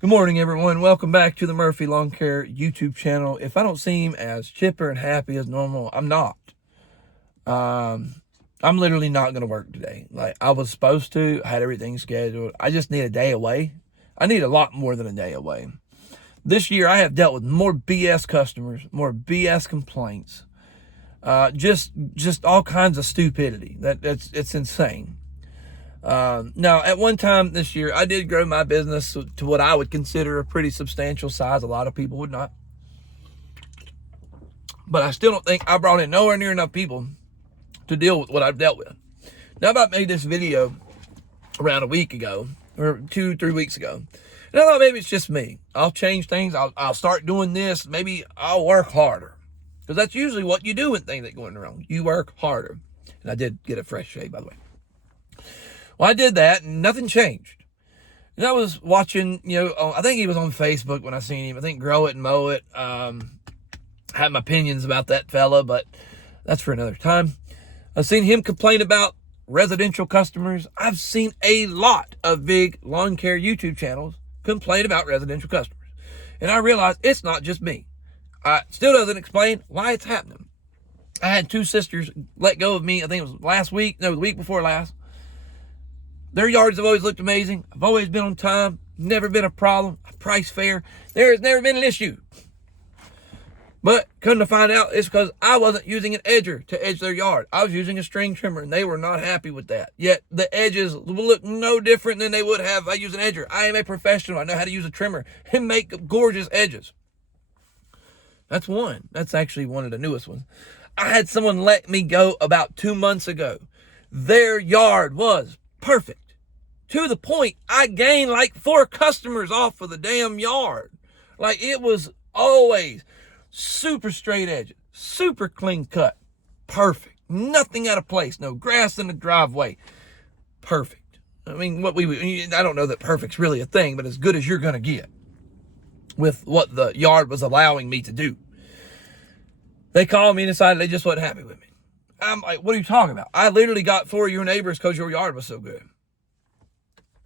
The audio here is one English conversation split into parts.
Good morning, everyone. Welcome back to the Murphy Lawn Care YouTube channel. If I don't seem as chipper and happy as normal, I'm not. I'm literally not going to work today. Like I was supposed to. I had everything scheduled. I just need a day away. I need a lot more than a day away. This year, I have dealt with more BS customers, more BS complaints, just all kinds of stupidity. It's insane. Now, at one time this year, I did grow my business to what I would consider a pretty substantial size. A lot of people would not. But I still don't think I brought in nowhere near enough people to deal with what I've dealt with. Now, I made this video around a week ago, or 2-3 weeks ago. And I thought maybe it's just me. I'll change things. I'll start doing this. Maybe I'll work harder. Because that's usually what you do when things are going wrong. You work harder. And I did get a fresh shave, by the way. Well, I did that, and nothing changed. And I was watching, I think he was on Facebook when I seen him. I think Grow It and Mow It. Had my opinions about that fella, but that's for another time. I've seen him complain about residential customers. I've seen a lot of big lawn care YouTube channels complain about residential customers. And I realized it's not just me. It still doesn't explain why it's happening. I had 2 sisters let go of me, I think it was the week before last. Their yards have always looked amazing. I've always been on time. Never been a problem. I price fair. There has never been an issue. But come to find out, it's because I wasn't using an edger to edge their yard. I was using a string trimmer, and they were not happy with that. Yet the edges will look no different than they would have if I use an edger. I am a professional. I know how to use a trimmer and make gorgeous edges. That's one. That's actually one of the newest ones. I had someone let me go about 2 months ago. Their yard was perfect. To the point, I gained like 4 customers off of the damn yard. Like it was always super straight edges, super clean cut, perfect. Nothing out of place, no grass in the driveway, perfect. I mean, I don't know that perfect's really a thing, but as good as you're going to get with what the yard was allowing me to do. They called me and decided they just wasn't happy with me. I'm like, what are you talking about? I literally got 4 of your neighbors because your yard was so good.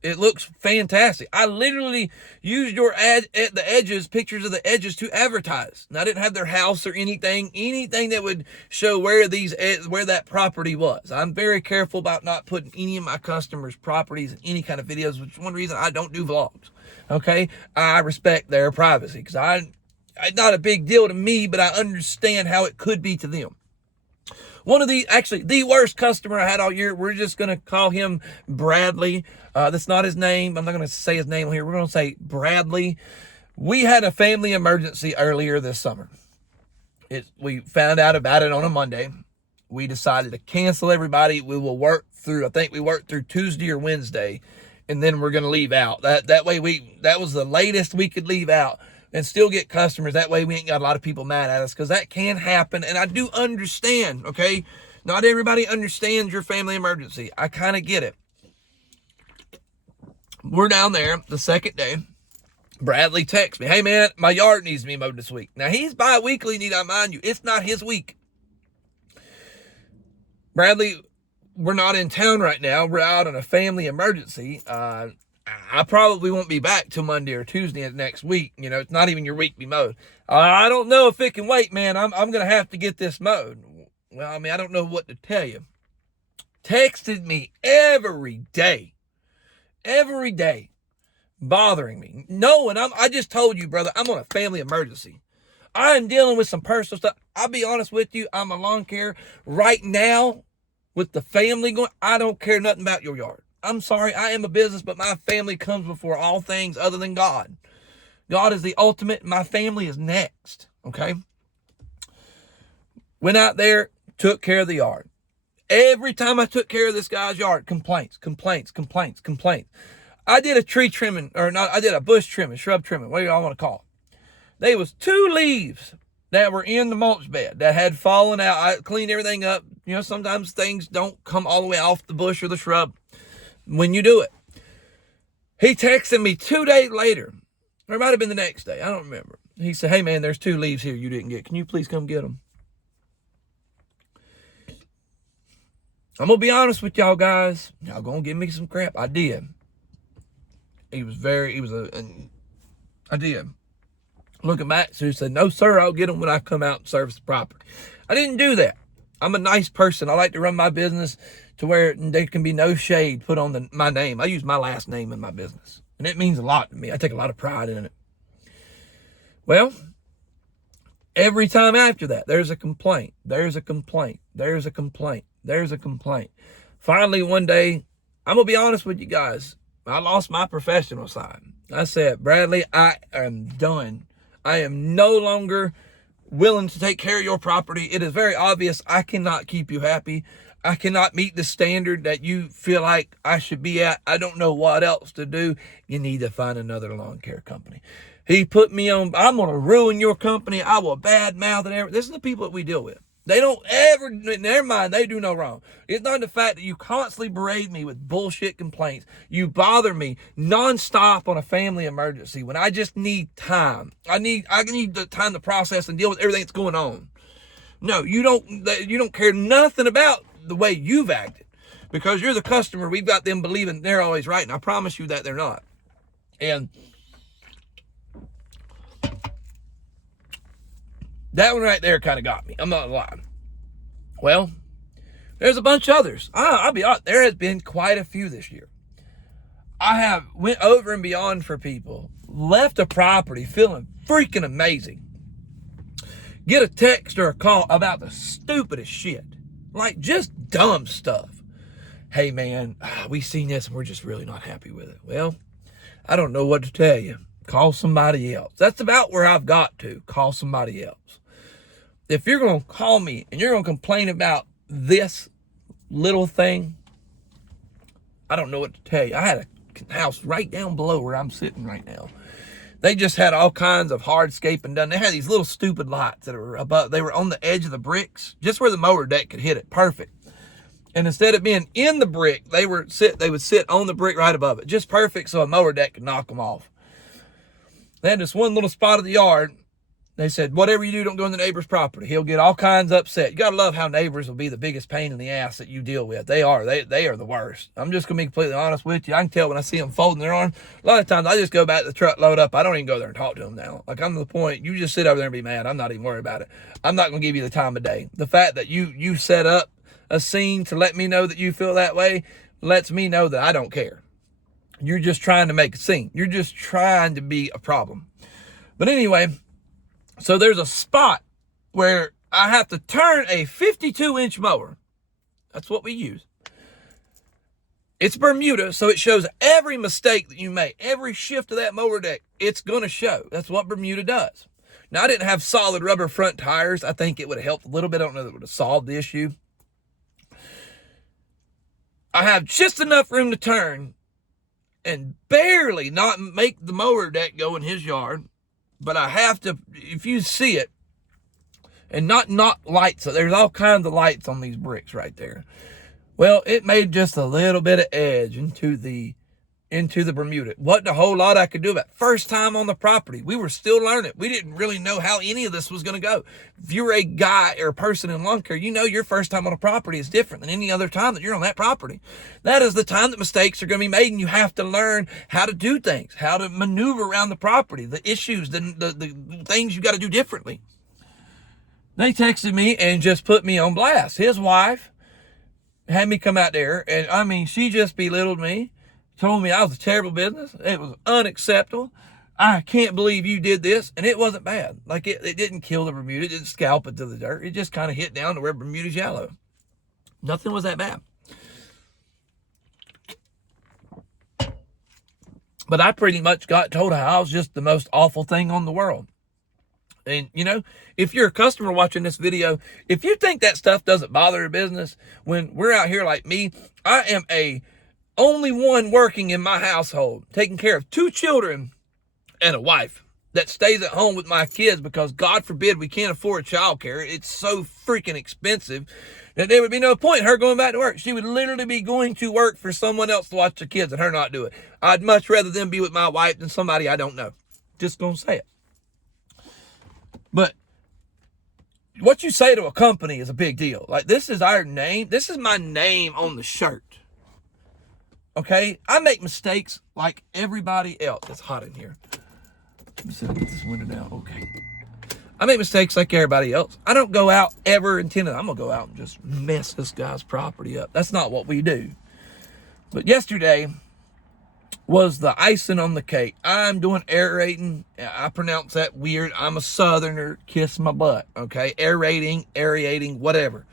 It looks fantastic. I literally used your ad at the edges, pictures of the edges to advertise. And I didn't have their house or anything that would show where that property was. I'm very careful about not putting any of my customers' properties in any kind of videos, which is one reason I don't do vlogs. Okay? I respect their privacy because it's not a big deal to me, but I understand how it could be to them. The worst customer I had all year, we're just going to call him Bradley. That's not his name. I'm not going to say his name here. We're going to say Bradley. We had a family emergency earlier this summer. We found out about it on a Monday. We decided to cancel everybody. We will work through, I think we worked through Tuesday or Wednesday, and then we're going to leave out. That way that was the latest we could leave out and still get customers. That way we ain't got a lot of people mad at us, because that can happen. And I do understand, okay? Not everybody understands your family emergency. I kind of get it. We're down there the second day. Bradley texts me, hey man, my yard needs to be mowed this week. Now he's bi-weekly, need I mind you. It's not his week. Bradley, we're not in town right now. We're out on a family emergency. I probably won't be back till Monday or Tuesday of next week. It's not even your week to be mowed. I don't know if it can wait, man. I'm going to have to get this mowed. Well, I mean, I don't know what to tell you. Texted me every day, bothering me. Knowing I just told you, brother, I'm on a family emergency. I'm dealing with some personal stuff. I'll be honest with you. I'm a lawn care right now with the family going. I don't care nothing about your yard. I'm sorry, I am a business, but my family comes before all things other than God. God is the ultimate. My family is next, okay? Went out there, took care of the yard. Every time I took care of this guy's yard, complaints. I did a tree trimming, I did a bush trimming, shrub trimming, whatever y'all want to call it. There was 2 leaves that were in the mulch bed that had fallen out. I cleaned everything up. Sometimes things don't come all the way off the bush or the shrub when you do it. He texted me 2 days later, or it might have been the next day, I don't remember. He said, hey man, there's 2 leaves here you didn't get. Can you please come get them? I'm going to be honest with y'all guys. Y'all going to give me some crap. I did. He was I did. Looking back, so he said, no, sir, I'll get them when I come out and service the property. I didn't do that. I'm a nice person. I like to run my business to where there can be no shade put on my name. I use my last name in my business, and it means a lot to me. I take a lot of pride in it. Well, every time after that, there's a complaint. There's a complaint. There's a complaint. There's a complaint. Finally, one day, I'm going to be honest with you guys. I lost my professional side. I said, Bradley, I am done. I am no longer willing to take care of your property. It is very obvious I cannot keep you happy. I cannot meet the standard that you feel like I should be at. I don't know what else to do. You need to find another lawn care company. He put me on, I'm going to ruin your company. I will badmouth it. This is the people that we deal with. They don't ever, in their mind, they do no wrong. It's not the fact that you constantly berate me with bullshit complaints. You bother me nonstop on a family emergency when I just need time. I need the time to process and deal with everything that's going on. No, you don't care nothing about the way you've acted. Because you're the customer, we've got them believing they're always right. And I promise you that they're not. And that one right there kind of got me. I'm not lying. Well, there's a bunch of others. I'll be honest. There has been quite a few this year. I have went over and beyond for people. Left a property feeling freaking amazing. Get a text or a call about the stupidest shit. Like just dumb stuff. Hey man, we seen this and we're just really not happy with it. Well, I don't know what to tell you. Call somebody else. That's about where I've got to. Call somebody else. If you're going to call me and you're going to complain about this little thing, I don't know what to tell you. I had a house right down below where I'm sitting right now. They just had all kinds of hardscaping done. They had these little stupid lights that were above. They were on the edge of the bricks, just where the mower deck could hit it. Perfect. And instead of being in the brick, they would sit on the brick right above it. Just perfect so a mower deck could knock them off. They had this one little spot of the yard. They said, whatever you do, don't go on the neighbor's property. He'll get all kinds upset. You got to love how neighbors will be the biggest pain in the ass that you deal with. They are the worst. I'm just going to be completely honest with you. I can tell when I see them folding their arms. A lot of times I just go back to the truck, load up. I don't even go there and talk to them now. Like I'm to the point, you just sit over there and be mad. I'm not even worried about it. I'm not going to give you the time of day. The fact that you set up a scene to let me know that you feel that way lets me know that I don't care. You're just trying to make a scene. You're just trying to be a problem. But anyway, so there's a spot where I have to turn a 52-inch mower. That's what we use. It's Bermuda, so it shows every mistake that you make. Every shift of that mower deck, it's going to show. That's what Bermuda does. Now, I didn't have solid rubber front tires. I think it would have helped a little bit. I don't know if it would have solved the issue. I have just enough room to turn and barely not make the mower deck go in his yard. But I have to, if you see it, and not lights, there's all kinds of lights on these bricks right there. Well, it made just a little bit of edge into the Bermuda. Wasn't a whole lot I could do about it. First time on the property. We were still learning. We didn't really know how any of this was going to go. If you're a guy or a person in lawn care, you know your first time on a property is different than any other time that you're on that property. That is the time that mistakes are going to be made, and you have to learn how to do things, how to maneuver around the property, the issues, the things you got to do differently. They texted me and just put me on blast. His wife had me come out there, and I mean, she just belittled me. Told me I was a terrible business. It was unacceptable. I can't believe you did this. And it wasn't bad. Like it didn't kill the Bermuda. It didn't scalp it to the dirt. It just kind of hit down to where Bermuda's yellow. Nothing was that bad. But I pretty much got told how I was just the most awful thing on the world. And, you know, if you're a customer watching this video, if you think that stuff doesn't bother your business, when we're out here like me, I am a only one working in my household, taking care of 2 children and a wife that stays at home with my kids because God forbid we can't afford childcare. It's so freaking expensive that there would be no point in her going back to work. She would literally be going to work for someone else to watch the kids and her not do it. I'd much rather them be with my wife than somebody I don't know. Just gonna say it. But what you say to a company is a big deal. Like, this is our name. This is my name on the shirt. Okay, I make mistakes like everybody else. It's hot in here. Let's see, get this window down. Okay. I make mistakes like everybody else. I don't go out ever intending I'm going to go out and just mess this guy's property up. That's not what we do. But yesterday was the icing on the cake. I'm doing aerating. I pronounce that weird. I'm a southerner. Kiss my butt. Okay? Aerating, whatever.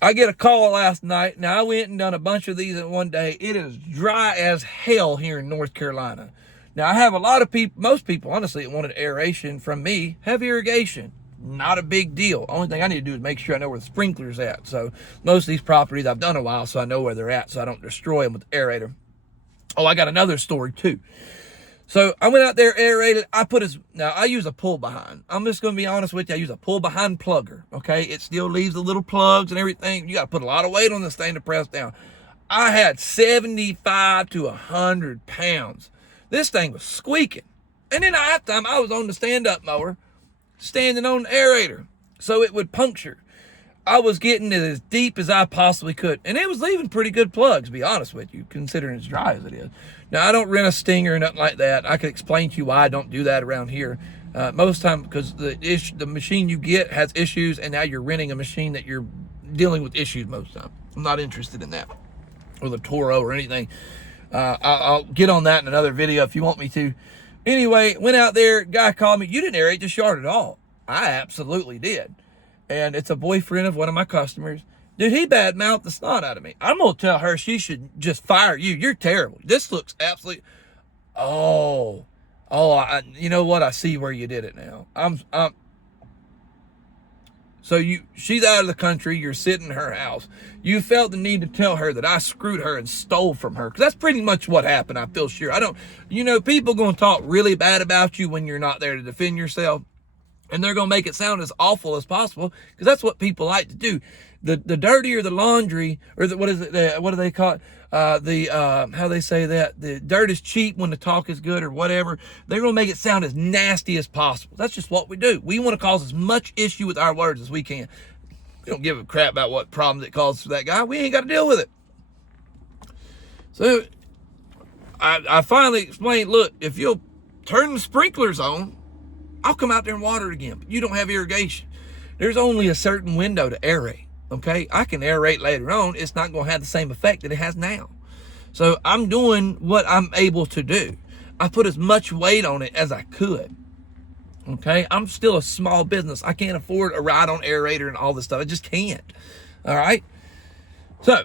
I get a call last night. Now, I went and done a bunch of these in one day. It is dry as hell here in North Carolina. Now, I have a lot of people, most people, honestly, that wanted aeration from me, have irrigation. Not a big deal. Only thing I need to do is make sure I know where the sprinkler's at. So, most of these properties I've done a while, so I know where they're at, so I don't destroy them with the aerator. Oh, I got another story, too. So, I went out there, aerated. Now, I use a pull behind. I'm just going to be honest with you. I use a pull behind plugger, okay? It still leaves the little plugs and everything. You got to put a lot of weight on this thing to press down. I had 75 to 100 pounds. This thing was squeaking. And then at that time, I was on the stand-up mower, standing on the aerator, so it would puncture. I was getting it as deep as I possibly could. And it was leaving pretty good plugs, to be honest with you, considering it's dry as it is. Now, I don't rent a stinger or nothing like that. I can explain to you why I don't do that around here. Most time because the machine you get has issues, and now you're renting a machine that you're dealing with issues most of the time. I'm not interested in that, or the Toro or anything. I'll get on that in another video if you want me to. Anyway, went out there, guy called me, you didn't aerate this yard at all. I absolutely did. And it's a boyfriend of one of my customers. Dude, he badmouthed the snot out of me. I'm going to tell her she should just fire you. You're terrible. This looks absolutely... you know what? I see where you did it now. So she's out of the country. You're sitting in her house. You felt the need to tell her that I screwed her and stole from her. Because that's pretty much what happened, I feel sure. People going to talk really bad about you when you're not there to defend yourself. And they're going to make it sound as awful as possible. Because that's what people like to do. The dirtier the laundry, or what do they call it? How they say that? The dirt is cheap when the talk is good, or whatever. They're going to make it sound as nasty as possible. That's just what we do. We want to cause as much issue with our words as we can. We don't give a crap about what problems it causes for that guy. We ain't got to deal with it. So, I finally explained, look, if you'll turn the sprinklers on, I'll come out there and water it again. But you don't have irrigation. There's only a certain window to aerate. Okay, I can aerate later on. It's not going to have the same effect that it has now. So I'm doing what I'm able to do. I put as much weight on it as I could. Okay, I'm still a small business. I can't afford a ride on aerator and all this stuff. I just can't. All right. So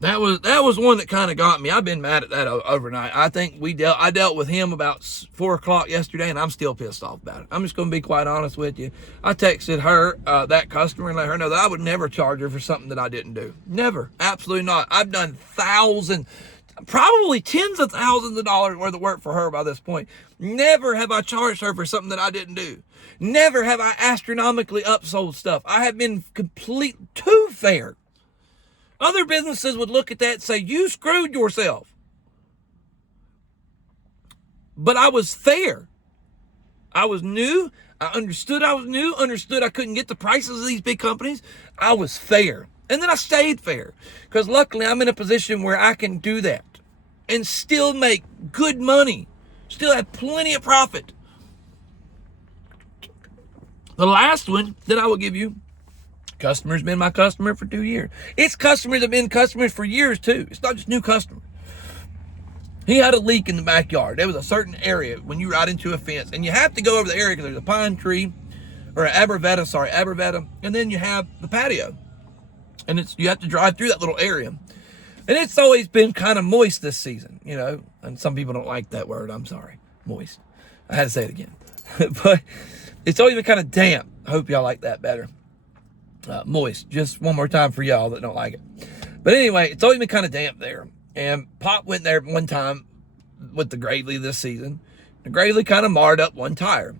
that was one that kind of got me. I've been mad at that overnight. I think I dealt with him about 4 o'clock yesterday, and I'm still pissed off about it. I'm just going to be quite honest with you. I texted her, that customer, and let her know that I would never charge her for something that I didn't do. Never. Absolutely not. I've done probably tens of thousands of dollars worth of work for her by this point. Never have I charged her for something that I didn't do. Never have I astronomically upsold stuff. I have been too fair. Other businesses would look at that and say, you screwed yourself. But I was fair. I was new. I understood I was new. Understood I couldn't get the prices of these big companies. I was fair. And then I stayed fair. Because luckily I'm in a position where I can do that. And still make good money. Still have plenty of profit. The last one that I will give you, customer's been my customer for 2 years. It's customers that have been customers for years too. It's not just new customers. He had a leak in the backyard. There was a certain area when you ride into a fence, and you have to go over the area because there's a pine tree, or an arborvitae, and then you have the patio. And you have to drive through that little area. And it's always been kind of moist this season, and some people don't like that word. I'm sorry. Moist. I had to say it again. But it's always been kind of damp. I hope y'all like that better. Moist. Just one more time for y'all that don't like it. But anyway, it's always been kind of damp there. And Pop went there one time with the Gravely this season. The Gravely kind of marred up one tire.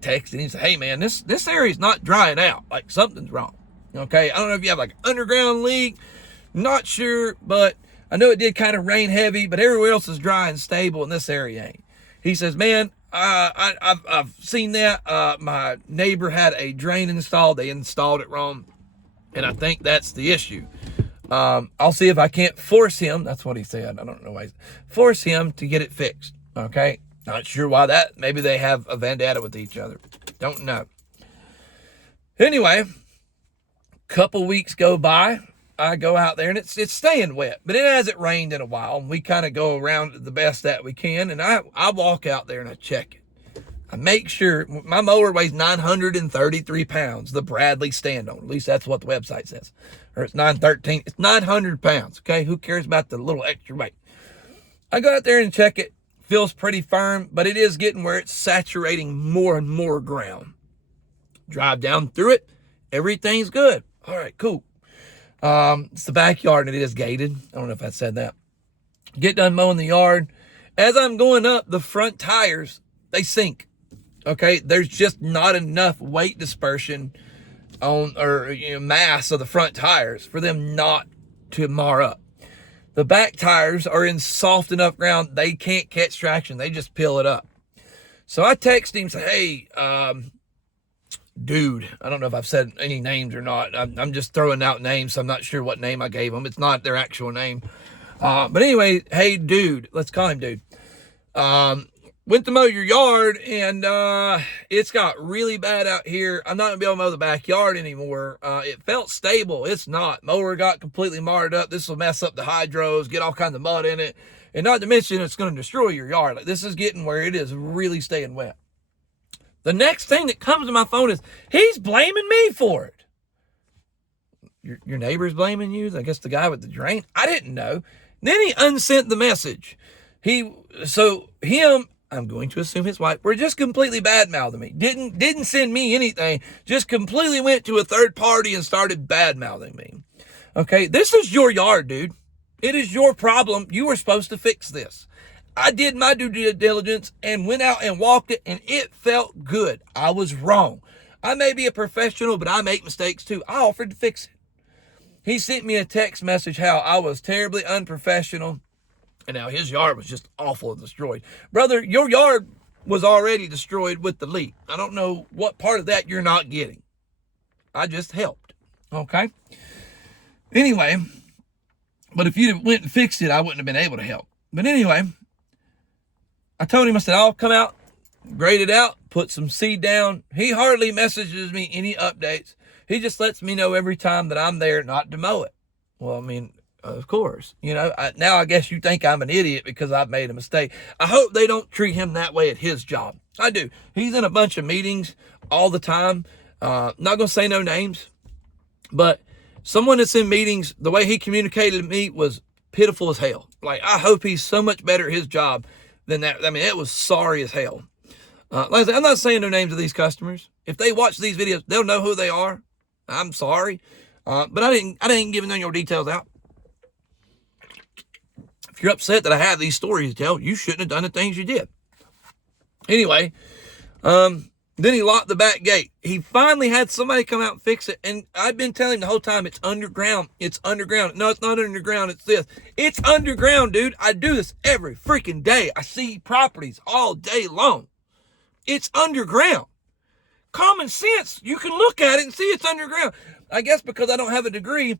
Texted, he said, hey man, this area's not drying out. Like something's wrong. Okay, I don't know if you have like an underground leak. Not sure, but I know it did kind of rain heavy, but everywhere else is dry and stable, and this area ain't. He says, man, I've seen that. My neighbor had a drain installed. They installed it wrong, and I think that's the issue. I'll see if I can't force him. That's what he said. I don't know why. Force him to get it fixed. Okay. Not sure why that. Maybe they have a vendetta with each other. Don't know. Anyway, couple weeks go by. I go out there and it's staying wet, but it hasn't rained in a while. We kind of go around the best that we can, and I walk out there and I check it. I make sure my mower weighs 933 pounds, the Bradley stand-on. At least that's what the website says. Or it's 913. It's 900 pounds, okay? Who cares about the little extra weight? I go out there and check it. Feels pretty firm, but it is getting where it's saturating more and more ground. Drive down through it. Everything's good. All right, cool. It's the backyard and it is gated. I don't know if I said that. Get done mowing the yard. As I'm going up, the front tires, they sink. Okay, there's just not enough weight dispersion on, or mass of the front tires for them not to mar up. The back tires are in soft enough ground, they can't catch traction. They just peel it up. So I text him, say, hey, dude, I don't know if I've said any names or not. I'm just throwing out names, so I'm not sure what name I gave them. It's not their actual name. But anyway, hey, dude, let's call him dude. Went to mow your yard, and it's got really bad out here. I'm not going to be able to mow the backyard anymore. It felt stable. It's not. Mower got completely marred up. This will mess up the hydros, get all kinds of mud in it. And not to mention, it's going to destroy your yard. Like, this is getting where it is really staying wet. The next thing that comes to my phone is, he's blaming me for it. Your neighbor's blaming you? I guess the guy with the drain? I didn't know. Then he unsent the message. I'm going to assume his wife, were just completely bad-mouthing me. Didn't send me anything. Just completely went to a third party and started bad-mouthing me. Okay, this is your yard, dude. It is your problem. You were supposed to fix this. I did my due diligence and went out and walked it, and it felt good. I was wrong. I may be a professional, but I make mistakes too. I offered to fix it. He sent me a text message how I was terribly unprofessional, and now his yard was just awful and destroyed. Brother, your yard was already destroyed with the leak. I don't know what part of that you're not getting. I just helped. Okay? Anyway, but if you'd have went and fixed it, I wouldn't have been able to help. But anyway, I told him, I said, I'll come out, grade it out, put some seed down. He hardly messages me any updates. He just lets me know every time that I'm there not to mow it. Well, I mean, of course, now I guess you think I'm an idiot because I've made a mistake. I hope they don't treat him that way at his job. I do. He's in a bunch of meetings all the time. Not going to say no names, but someone that's in meetings, the way he communicated to me was pitiful as hell. Like, I hope he's so much better at his job than that. I mean, it was sorry as hell. Like I said, I'm not saying no names of these customers. If they watch these videos, they'll know who they are. I'm sorry. But I didn't give none of your details out. If you're upset that I have these stories to tell, you shouldn't have done the things you did. Anyway, then he locked the back gate. He finally had somebody come out and fix it. And I've been telling him the whole time, it's underground. It's underground. No, it's not underground. It's this. It's underground, dude. I do this every freaking day. I see properties all day long. It's underground. Common sense. You can look at it and see it's underground. I guess because I don't have a degree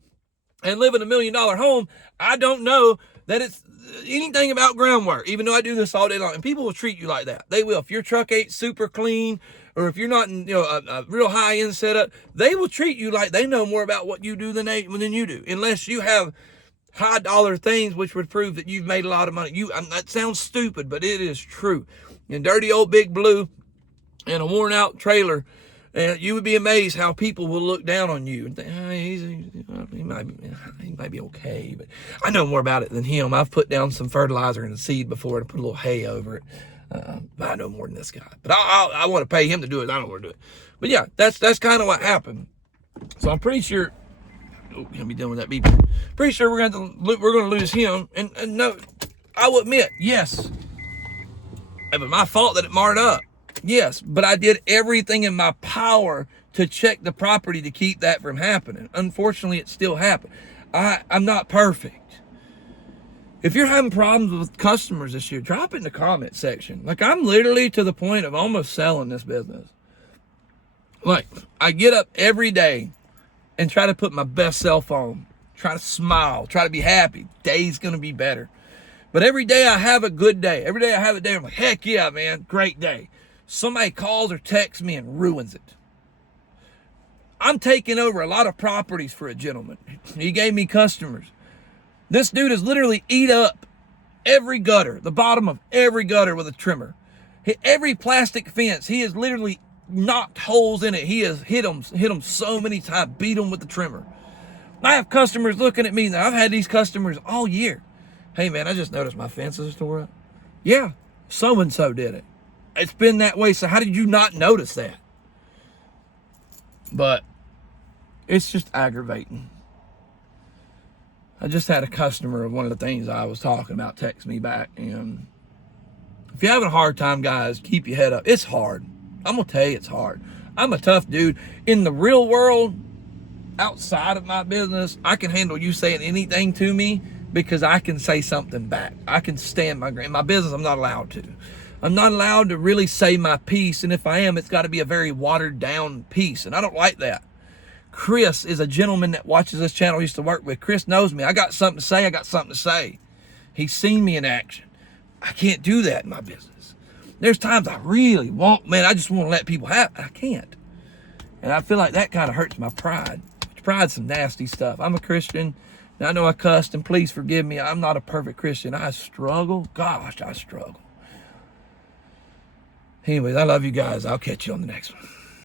and live in $1 million home, I don't know that it's anything about groundwork, even though I do this all day long. And people will treat you like that. They will. If your truck ain't super clean, or if you're not in a real high-end setup, they will treat you like they know more about what you do than you do, unless you have high-dollar things which would prove that you've made a lot of money. That sounds stupid, but it is true. In dirty old Big Blue and a worn-out trailer, you would be amazed how people will look down on you and think, he might be okay, but I know more about it than him. I've put down some fertilizer and a seed before to put a little hay over it. But I know more than this guy. But I want to pay him to do it. I don't want to do it. But yeah, that's kind of what happened. So I'm pretty sure. Oh, gonna be done with that beep. Pretty sure we're gonna lose him. And no, I will admit, yes, it was my fault that it marred up. Yes, but I did everything in my power to check the property to keep that from happening. Unfortunately, it still happened. I'm not perfect. If you're having problems with customers this year, drop it in the comment section. Like, I'm literally to the point of almost selling this business. Like, I get up every day and try to put my best self on. Try to smile. Try to be happy. Day's going to be better. But every day I have a good day. Every day I have a day, I'm like, heck yeah, man, great day. Somebody calls or texts me and ruins it. I'm taking over a lot of properties for a gentleman. He gave me customers. This dude has literally eat up every gutter, the bottom of every gutter with a trimmer. Every plastic fence, he has literally knocked holes in it. He has hit them so many times, beat them with the trimmer. I have customers looking at me now. I've had these customers all year. Hey man, I just noticed my fences tore up. Yeah, so-and-so did it. It's been that way, so how did you not notice that? But it's just aggravating. I just had a customer of one of the things I was talking about text me back, and if you're having a hard time, guys, keep your head up. It's hard. I'm gonna tell you it's hard. I'm a tough dude. In the real world, outside of my business, I can handle you saying anything to me because I can say something back. I can stand my ground. In my business, I'm not allowed to. I'm not allowed to really say my piece, and if I am, it's got to be a very watered down piece, and I don't like that. Chris is a gentleman that watches this channel I used to work with. Chris knows me. I got something to say. I got something to say. He's seen me in action. I can't do that in my business. There's times I really want, man, I just want to let people have it. I can't. And I feel like that kind of hurts my pride. Pride's some nasty stuff. I'm a Christian, and I know I cussed, and please forgive me. I'm not a perfect Christian. I struggle. Gosh, I struggle. Anyways, I love you guys. I'll catch you on the next one.